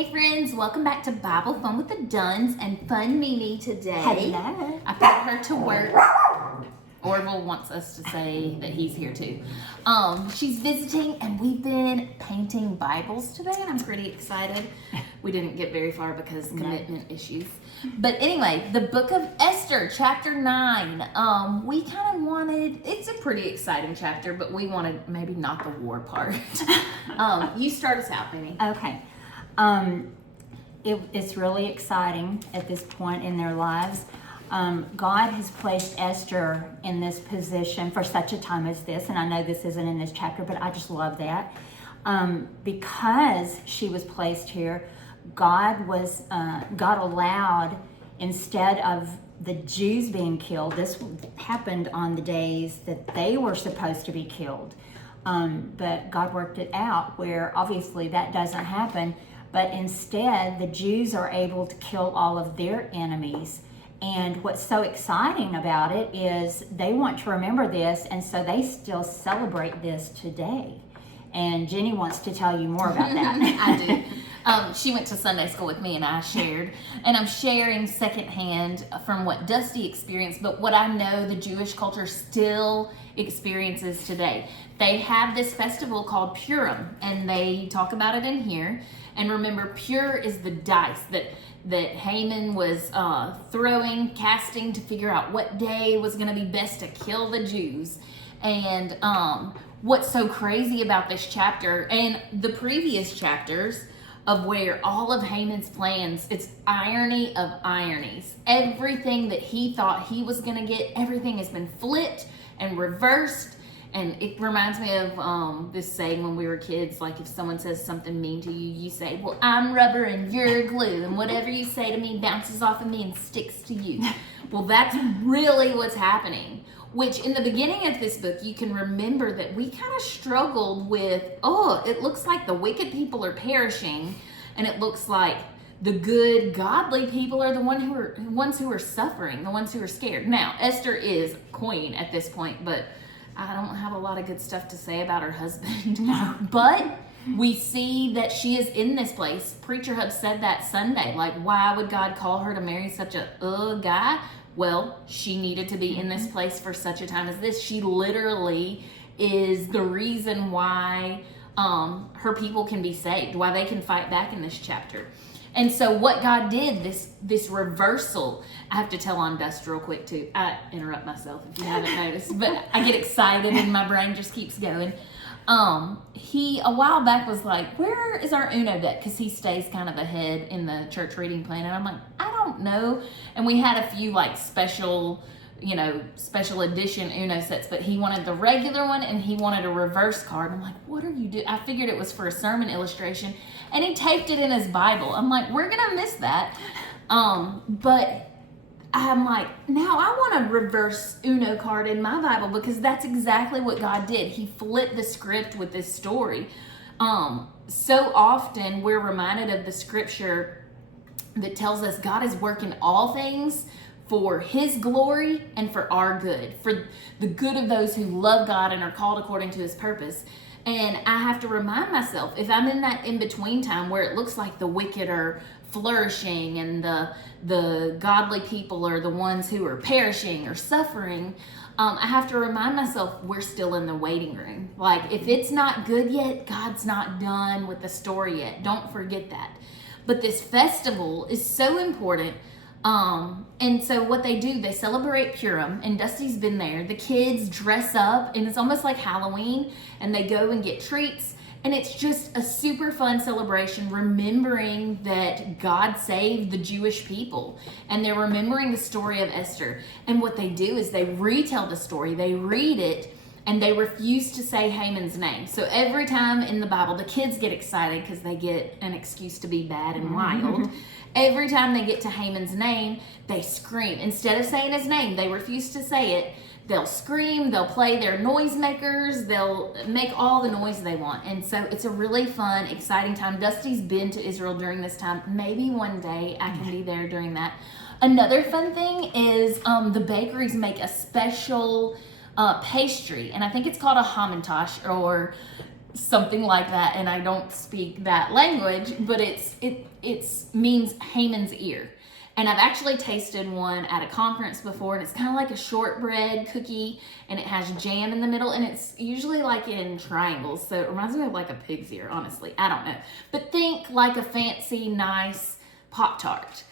Hey friends, welcome back to Bible Fun with the Duns and Fun Mimi today. Hello. I put her to work. Orville wants us to say that he's here too. She's visiting and we've been painting Bibles today and I'm pretty excited. We didn't get very far because commitment issues. But anyway, the book of Esther, chapter 9. We kind of wanted, it's a pretty exciting chapter, but we wanted maybe not the war part. You start us out, Mimi. Okay. It's really exciting at this point in their lives. God has placed Esther in this position for such a time as this, and I know this isn't in this chapter, but I just love that. Because she was placed here, God allowed, instead of the Jews being killed, this happened on the days that they were supposed to be killed. But God worked it out where obviously that doesn't happen, but instead the Jews are able to kill all of their enemies. And what's so exciting about it is they want to remember this, and so they still celebrate this today. And Jenny wants to tell you more about that. I do. She went to Sunday school with me and I shared, and I'm sharing secondhand from what Dusty experienced, but what I know the Jewish culture still experiences today. They have this festival called Purim, and they talk about it in here. And remember, pure is the dice that Haman was casting to figure out what day was going to be best to kill the Jews. And what's so crazy about this chapter and the previous chapters of where all of Haman's plans, it's irony of ironies. Everything that he thought he was going to get, everything has been flipped and reversed. And it reminds me of this saying when we were kids, like if someone says something mean to you, you say, well, I'm rubber and you're glue, and whatever you say to me bounces off of me and sticks to you. Well, that's really what's happening, which in the beginning of this book, you can remember that we kind of struggled with, it looks like the wicked people are perishing, and it looks like the good, godly people are the ones who are suffering, the ones who are scared. Now, Esther is queen at this point, but I don't have a lot of good stuff to say about her husband. No. But we see that she is in this place. Preacher Hub said that Sunday. Like, why would God call her to marry such a guy? Well, she needed to be in this place for such a time as this. She literally is the reason why her people can be saved, why they can fight back in this chapter. And so what God did, this reversal, I have to tell on Dust real quick too. I interrupt myself if you haven't noticed, but I get excited and my brain just keeps going. He, a while back, was like, where is our Uno deck? Because he stays kind of ahead in the church reading plan. And I'm like, I don't know. And we had a few like special edition Uno sets, but he wanted the regular one and he wanted a reverse card. I'm like, what are you doing? I figured it was for a sermon illustration, and he taped it in his Bible. I'm like, we're gonna miss that. But I'm like, now I want a reverse Uno card in my Bible, because that's exactly what God did. He flipped the script with this story. So often we're reminded of the scripture that tells us God is working all things for his glory and for our good, for the good of those who love God and are called according to his purpose. And I have to remind myself, if I'm in that in-between time where it looks like the wicked are flourishing and the godly people are the ones who are perishing or suffering, I have to remind myself we're still in the waiting room. Like, if it's not good yet, God's not done with the story yet. Don't forget that. But this festival is so important. And so what they do, they celebrate Purim, and Dusty's been there. The kids dress up, and it's almost like Halloween, and they go and get treats. And it's just a super fun celebration, remembering that God saved the Jewish people. And they're remembering the story of Esther. And what they do is they retell the story, they read it, and they refuse to say Haman's name. So every time in the Bible, the kids get excited because they get an excuse to be bad and wild. Every time they get to Haman's name, they scream. Instead of saying his name, they refuse to say it. They'll scream, they'll play their noisemakers, they'll make all the noise they want. And so it's a really fun, exciting time. Dusty's been to Israel during this time. Maybe one day I can be there during that. Another fun thing is the bakeries make a special pastry, and I think it's called a hamantash, or something like that, and I don't speak that language, but it means Haman's ear. And I've actually tasted one at a conference before, and it's kind of like a shortbread cookie, and it has jam in the middle, and it's usually like in triangles, so it reminds me of like a pig's ear, honestly. I don't know. But think like a fancy, nice Pop-Tart.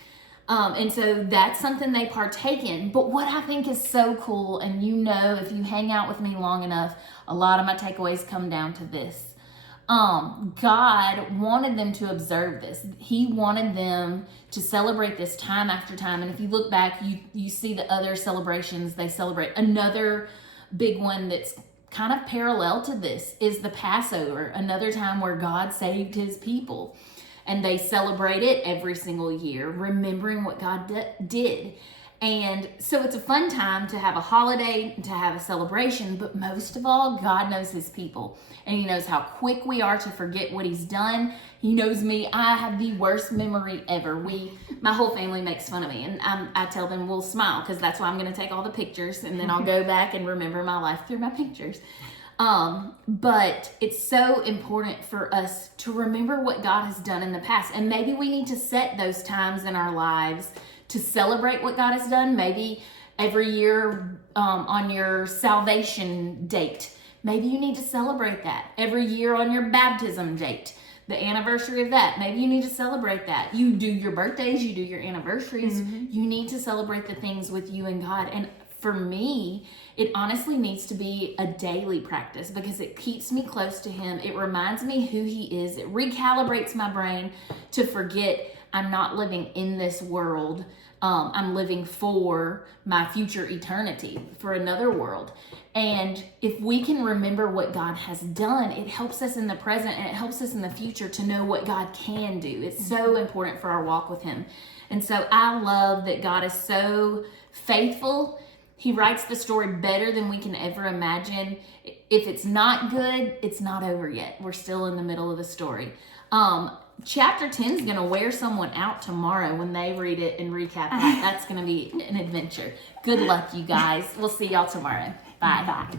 And so that's something they partake in. But what I think is so cool, and you know, if you hang out with me long enough, a lot of my takeaways come down to this. God wanted them to observe this. He wanted them to celebrate this time after time. And if you look back, you see the other celebrations they celebrate. Another big one that's kind of parallel to this is the Passover, another time where God saved his people. And they celebrate it every single year, remembering what God did. And so it's a fun time to have a holiday, to have a celebration, but most of all, God knows his people. And he knows how quick we are to forget what he's done. He knows me. I have the worst memory ever. My whole family makes fun of me, and I tell them we'll smile, because that's why I'm going to take all the pictures, and then I'll go back and remember my life through my pictures. But it's so important for us to remember what God has done in the past. And maybe we need to set those times in our lives to celebrate what God has done. Maybe every year on your salvation date, maybe you need to celebrate that. Every year on your baptism date, the anniversary of that, maybe you need to celebrate that. You do your birthdays, you do your anniversaries. You need to celebrate the things with you and God. And for me, it honestly needs to be a daily practice, because it keeps me close to him. It reminds me who he is. It recalibrates my brain to forget I'm not living in this world. I'm living for my future eternity, for another world. And if we can remember what God has done, it helps us in the present, and it helps us in the future to know what God can do. It's so important for our walk with him. And so I love that God is so faithful. He writes the story better than we can ever imagine. If it's not good, it's not over yet. We're still in the middle of the story. Chapter 10 is going to wear someone out tomorrow when they read it and recap that. That's going to be an adventure. Good luck, you guys. We'll see y'all tomorrow. Bye. Bye.